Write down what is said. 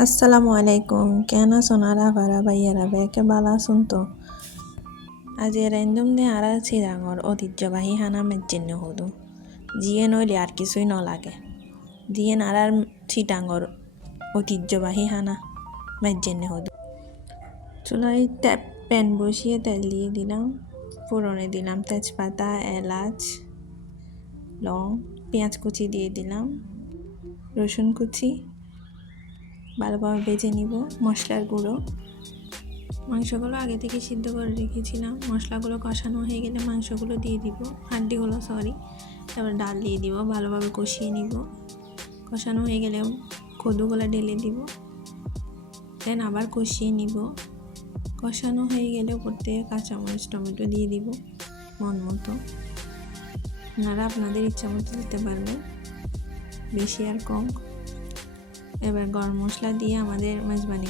আসসালামু আলাইকুম কেন সোনারা ভাড়া ভাইয়ারা বেকে বালা শুনতো আজি রেন্দম নে আরা চিরাঙর ঐতিহ্যবাহী হানা মেজ্জেনে হদু জিয়ে নইলে আর কিছুই নলাগে জিয়ে আরার চিটাঙর ঐতিহ্যবাহী হানা মেজ্জেনে হদু চুলায় প্যান বসিয়ে তেল দিয়ে দিলাম ফোড়নে দিলাম তেজপাতা এলাচ লং পেঁয়াজ কুচি দিয়ে দিলাম রসুন কুচি ভালোভাবে ভেজে নিব মশলার গুঁড়ো মাংসগুলো আগে থেকে সিদ্ধ করে রেখেছিলাম মশলাগুলো কষানো হয়ে গেলে মাংসগুলো দিয়ে দিব হাড্ডিগুলো এবার ডাল দিয়ে দিব ভালোভাবে কষিয়ে নিব কষানো হয়ে গেলে কদুগুলো ঢেলে দিব দেন আবার কষিয়ে নিব কষানো হয়ে গেলে উপর থেকে কাঁচামরিচ টমেটো দিয়ে দিব মন মতো আপনারা আপনাদের ইচ্ছা মতো দিতে পারবেন বেশি আর কম এবার গরম মশলা দিয়ে আমাদের মেজবানি